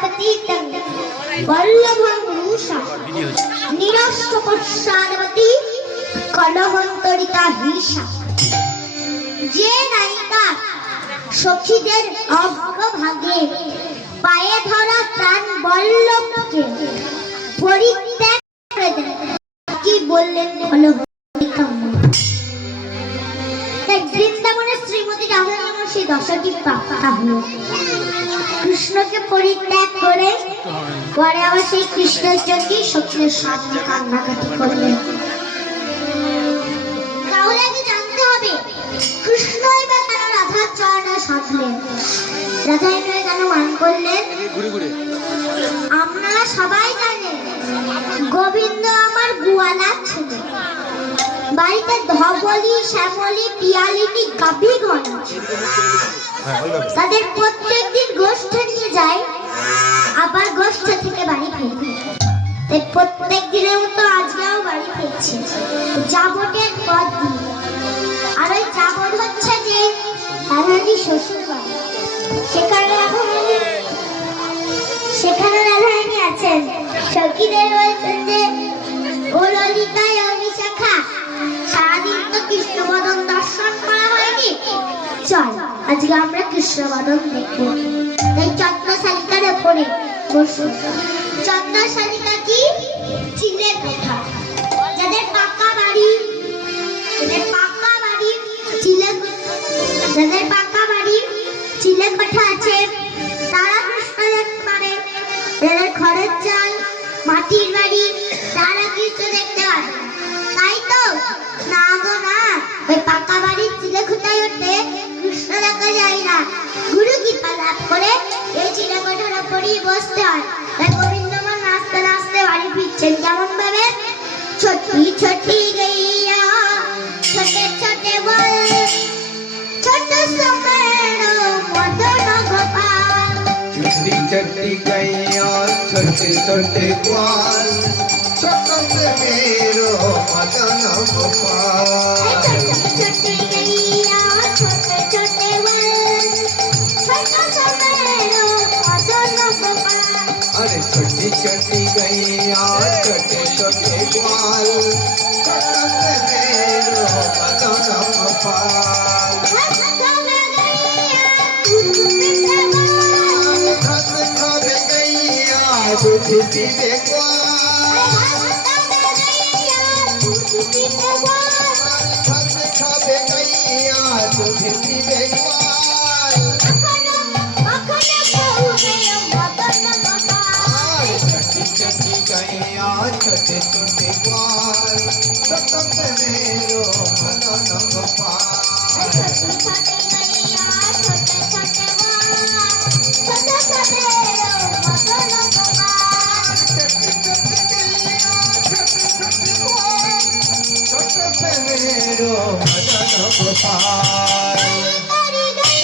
পতিতং বল্লভং রূষা নিরস্ত পশ্চাদবতী কলহন্তরিতা হিংসা। যে নায়িকা সখীদের অগ্রভাগে পায়ে ধরা প্রাণ বল্লভকে পরিত্যাগ করে দেন, কি বললেন হলো তাই বৃন্দাবনের শ্রীমতী রাধারমণ সেই দশাটি প্রাপ্তা হলো। কৃষ্ণকে পরিত্যাগ করে পরে আবার সেই কৃষ্ণের জন্য সখীদের সামনে কান্নাকাটি করলেন। তাহলে আগে জানতে হবে কৃষ্ণই বা কেন রাধার চরণে সাধলেন, রাধাই নয় কেন মান করলেন? আপনারা সবাই জানেন গোবিন্দ আমার গোয়ালার ছেলে। বাড়িতে ধবলি, শ্যামলি, পিয়ালিনী, গাভীগণ তাদের প্রত্যেকদিন গোষ্ঠে নিয়ে যায়, আবার গোষ্ঠ থেকে বাড়ি ফিরে। তাই প্রত্যেক দিনের মতো আজকেও বাড়ি ফিরছে যাবটের পথ দিয়ে। আর ওই যাবট হচ্ছে যে রাধাজি শ্বশুর বাড়ি, সেখানে রাধারানী আছেন। সখীদের রয়েছেন যে ও ললিতায় অভিশাখা, সারাদিন তো কৃষ্ণবদন দর্শন করা হয়নি, চল আজকে আমরা কৃষ্ণবদন দেখবো। তাই চন্দ্রশালিকার উপরে বসু। চন্দ্রশালিকা কি? চিলের কথা। যাদের পাকা বাড়ি, যাদের পাকা বাড়ি চিলে কথা আছে তারা কৃষ্ণ দেখতে পারে। যাদের ঘরের চাল, মাটির বাড়ি, তারা কৃষ্ণ দেখতে পারে। তাই তো না গো না, ওই পাকা বাড়ির চিলে খুঁটায় উঠে কৃষ্ণ দেখা যায় না। গুরু কৃপা লাভ করে এই চিলে কোঠার উপরই বসতে হয়। তাই গোবিন্দমন নাচতে নাচতে বাড়ি ফিরছেন কেমন ভাবে? ছোটি ছোটি গইয়া ছোটে ছোটে বল, ছোট সমের মদন গোপাল। ছোটি ছোটি গইয়া ছোটে ছোটে বল, ছোট সমের মদন গোপাল। ছোটি গইয়া ছোটে ছোটে বল, ছোট সমের মদন গোপাল। अरे छोटी छोटी गैया छोटे छोटे ग्वाल, छोटा से मेरो मदन गोपाल। घास खावे गैया दूध पीवे ग्वाल, घास खावे गैया दूध पीवे ग्वाल। छोटे छोटे ग्वाल, छोटा से मेरो मदन गोपाल। छोटा से मेरो मदन गोपाल। कारी कारी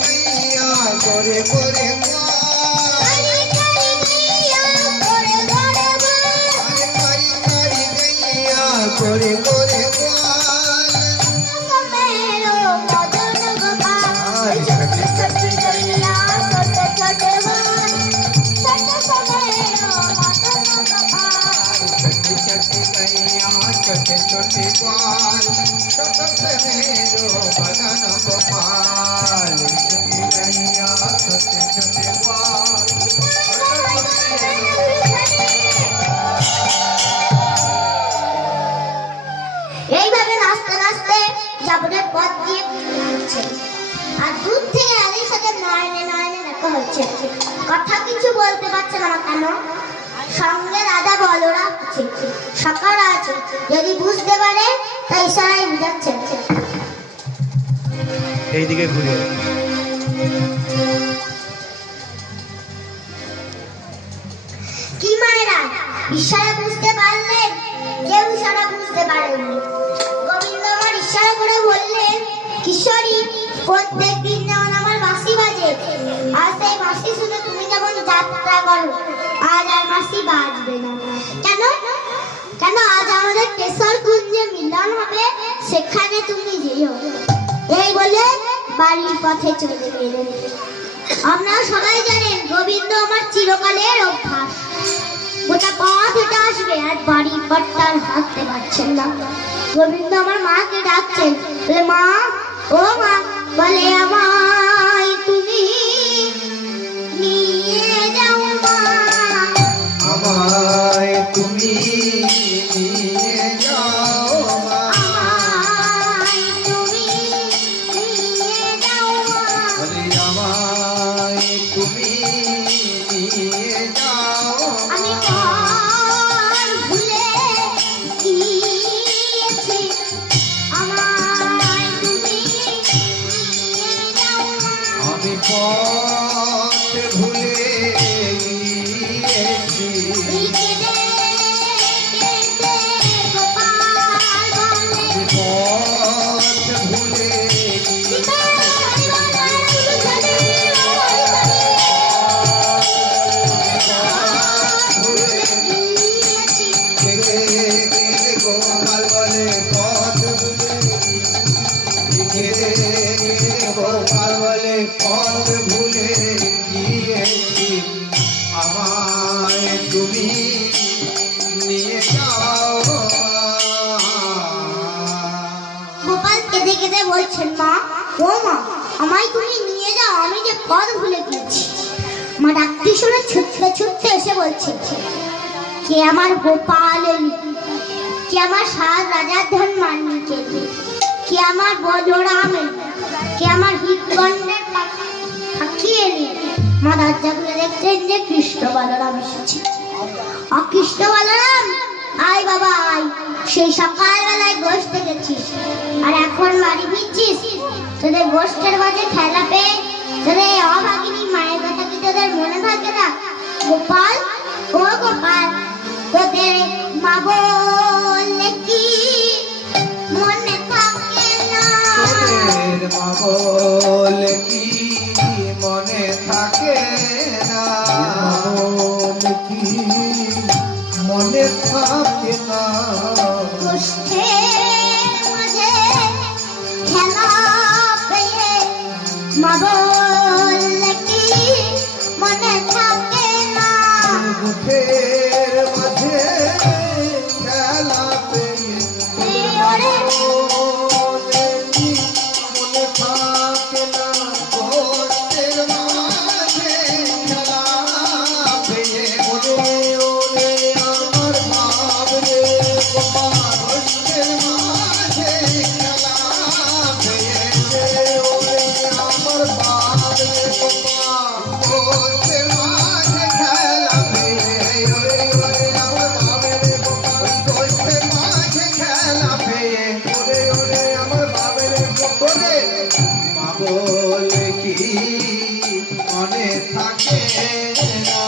गैया गोरे गोरे गोरे गोरे ग्वाल। छोटे छोटे गैया छोटे छोटे ग्वाल, छोटे छोटे ग्वाल, छोटे से मेरो मदन गोपाल। छोटी गैया छोटे छोटे ग्वाल। এইভাবে নাচতে নাচতে যাবনের পথ দিয়ে ঘুরছে। আর দূর থেকে রানীর সাথে নয়নে নয়নে দেখা হচ্ছে। কথা কিছু বলতে পারছে না কেন? সঙ্গে রাধা বলরাম আছে, সকারা আছে। যদি বুঝতে পারে তাই ইশারায় বুঝাচ্ছে। এইদিকে ঘুরে কি মায়েরা ইশারা বুঝতে পারলেন? কেউ ইশারা বুঝতে পারেননি। গোবিন্দ আমার ইশারা করে বললেন, কিশোরী প্রত্যেকদিন যেমন আমার বাঁশি বাজে, আর সেই বাঁশি শুনে তুমি যেমন যাত্রা করো, আজ আর বাঁশি বাজবে না। কেন? কেন আজ আমাদের কেশর কুঞ্জে মিলন হবে, সেখানে তুমি যেও। এই বলে বাড়ির পথে চলে গেলেন। আপনারা সবাই জানেন গোবিন্দ আমার চিরকালের অভ্যাস, গোটা পথ হেঁটে আসবে আর বাড়ির পথটা আর হাঁটতে পারছেন না। গোবিন্দ আমার মাকে ডাকছেন, বলে মা, ও মা, বলে আমায় তুমি নিয়ে যাও মা, আমায় তুমি নিয়ে যাও মা, আমায় তুমি নিয়ে যাও মা। বলে আমায় তুমি নিয়ে যাও আমি মা, পথ ভুলে গিয়েছি, আমায় তুমি নিয়ে যাও মা। আমি পথ ভুলে গিয়েছি, এই কেঁদে কেঁদে গোপাল বলে, আমি পথ ভুলে গিয়েছি, ভুলে কেঁদে কেঁদে গোপাল বলে পথ ভুলে গিয়েছি, কেঁদে কেঁদে গোপাল বলে পথ ভুলে গিয়েছি, আমায় তুমি নিয়ে যাও গোপাল কেঁদে কেঁদে বলছেন, মা, ও মা, আমায় তুমি নিয়ে যাও, আমি যে পথ ভুলে গেছি। মা ডাকতে শুনে ছুটতে ছুটতে এসে বলছে, কে আমার গোপাল এলি, কে আমার সাত রাজার ধন মান্নিকে এলি, কে আমার বলরাম এলি, কে আমার হৃদগণ্ডের পাখি এলি। মা দরজা খুলে দেখছেন যে কৃষ্ণ বলরাম এসেছে। অকৃষ্ণ বলরাম, আয় বাবা আয়, সেই সকালবেলায় গোষ্ঠে গেছিস আর এখন বাড়ি ফিরছিস, তোদের গোষ্ঠের মাঝে খেলা পেয়ে তোদের এই অভাগিনী মায়ের কথা কি তোদের মনে থাকে না? গোপাল, ও গোপাল, তোদের মা বললে কি মনে থাকে না? তোদের মা বলে কি মনে থাকে না, বলে কি মনে থাকে না, গোষ্ঠের মাঝে খেলা পেয়ে মা বললে কি মনে থাকে না? বুকের মাঝে খেলা পেয়ে ওরে বলে কি মনে থাকে না, গোষ্ঠের মাঝে খেলা পেয়ে ওরে ওরে আমার ভাব রে গোপাল, গোষ্ঠের মাঝে খেলা পেয়ে ওরে আমার ভাব রে গোপাল, গোষ্ঠের মাঝে খেলা পেয়ে ওরে ওরে আমার ভাব রে গোপাল, গোষ্ঠের মাঝে খেলা পেয়ে ওরে ওরে আমার ভাব রে গোপাল, মা বলে কি মনে থাকে না।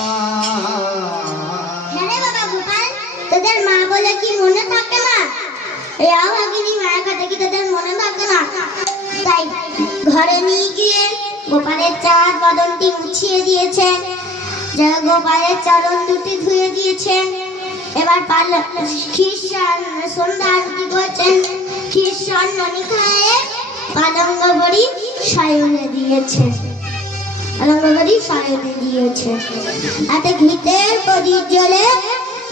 হ্যাঁ রে বাবা গোপাল, তোদের মা বলে কি মনে থাকে না? এই অভাগিনী মায়ের কথা কি তোদের মনে থাকে না? তাই ঘরে নিয়ে গিয়ে গোপালের চাঁদ বদনটি মুছিয়ে দিয়েছেন, যারা গোপালের চরণ দুটি ধুয়ে দিয়েছেন। এবার সন্ধ্যা আরতি করছেন, খ্রিস্টান ননি খায়ে পালঙ্গ বড়ি সায়নে দিয়েছে, পালঙ্গবড়ি সায়নে দিয়েছে। হাতে ঘিতের প্রদীপ জ্বলে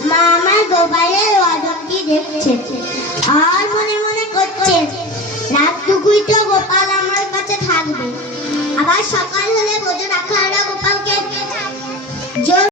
মা আমার গোপালের ওজনটি দেখছে আর মনে মনে করছে, রাতটুকুই তো গোপাল আমার কাছে থাকবে, আবার সকাল হলে বোঝো